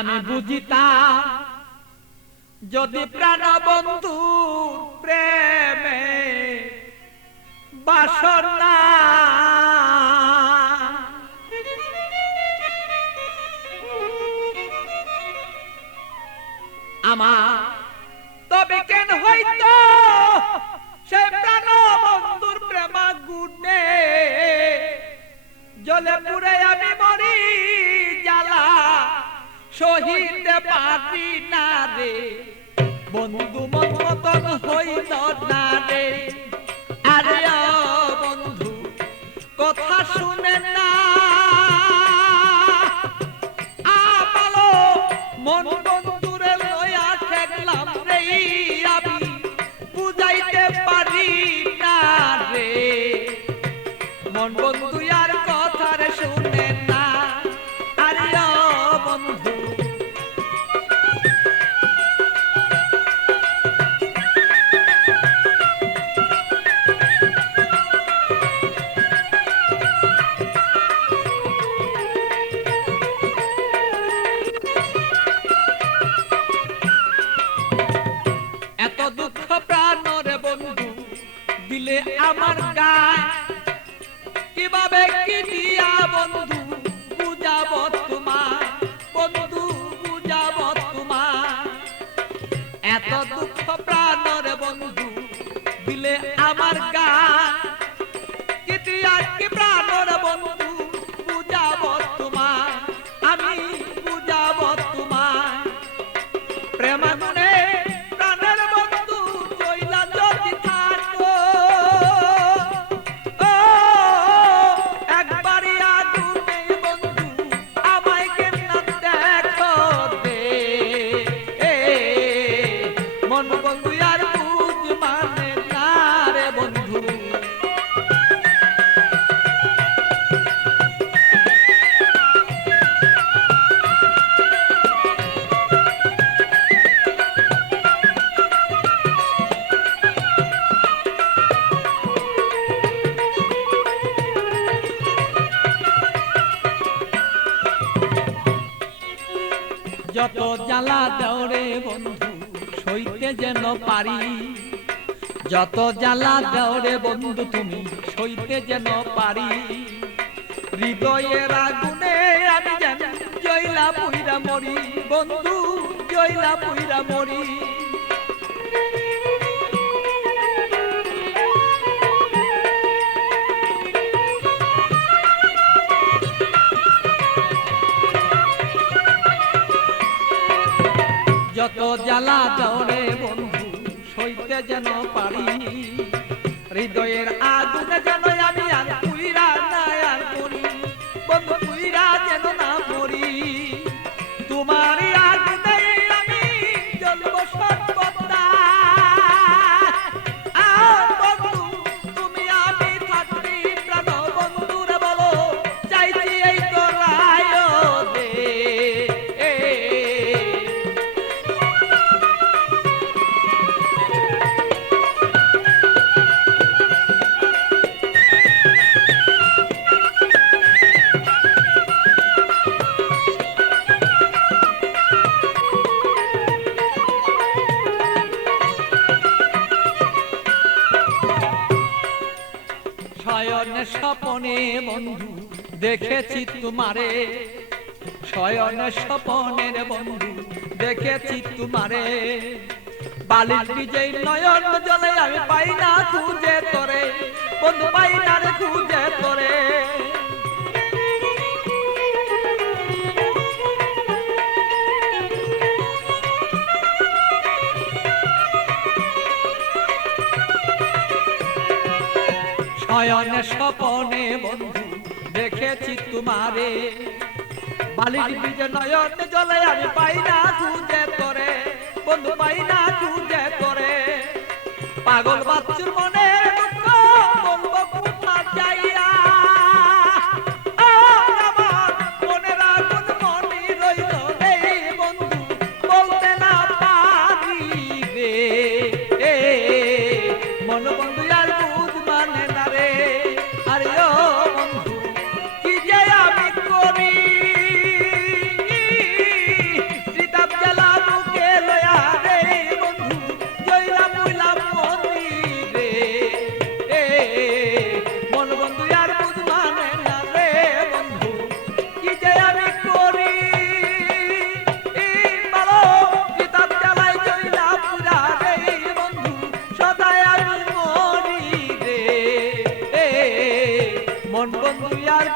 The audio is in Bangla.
আমি বুঝিতাম যদি প্রাণ বন্ধু প্রেমে বাসনা আমার তবে কেন হইতো সে প্রাণ বন্ধুর প্রেমাগুনে জলে পুড়ে আমি মরি জ্বালা সহিতে পারি না রে বন্ধু মন মতন হইল না রে আরে বন্ধু কথা শুনে না আমালো মন বন্ধুরে লয়া ঠেকলাম রে আমি বুঝাইতে পারি না রে মন বন্ধু আর কথা রে শুনে না আরে বন্ধু এত দুঃখ প্রাণরে বন্ধু দিলে আমার গায় কিভাবে কি দিয়া বন্ধু বুঝাব তোমার বন্ধু বুঝাব তোমার এত দুঃখ প্রাণরে বন্ধু দিলে আমার গায় কি দিয়া কি প্রাণরে বন্ধু বুঝাব তোমার আমি বুঝাব তোমার প্রেমাগুনে প্রাণের বন্ধু জইলা যদি থাকো ও একবারই আগুনে বন্ধু আমায় কেন দেখো দে মন বন্ধু আর বুঝ মানে না রে বন্ধু যত জ্বালা দেওরে বন্ধু সইতে যেন পারি যত জ্বালা দেওরে বন্ধু তুমি সইতে যেন পারি হৃদয়ের আগুনে আমি যেন জয়লা পুইরা মরি বন্ধু জয়লা পুইরা মরি যত জ্বালা দেওরে বন্ধু সইতে যেন পারি হৃদয়ের আগুনে যেন আমি আর পুইরা না আর মরি বন্ধু পুইরা যেন না মরি তোমার আগুনে আমি জ্বলব সর্বদা আর বন্ধু তুমি আমি থাকবি প্রাণ বন্ধুরে বলো চাইছি এই তো রায় দে শয়নে স্বপনে বন্ধু দেখেছি তোমারে শয়নে স্বপনের বন্ধু দেখেছি তোমারে বালির বিজয় নয়ন জলে আমি পাই না খুঁজে তোরে বন্ধু পাই না রে খুঁজে তোরে শয়নে স্বপনে বন্ধু দেখেছি তোমারে বালির বীজ নয়ন জলে আমি পাই না খুঁজে তোরে বন্ধু পাই না খুঁজে তোরে পাগল বাচ্চুর মনে দুঃখ বলবো কোথা যাইয়া আমার মনের আগুন মনে রইল এই বন্ধু বলতে না পারি রে মন বন্ধু আর বুঝ মানে না রে আরে ও বন্ধু কি যে আমি করি জীবন বন্ধু আর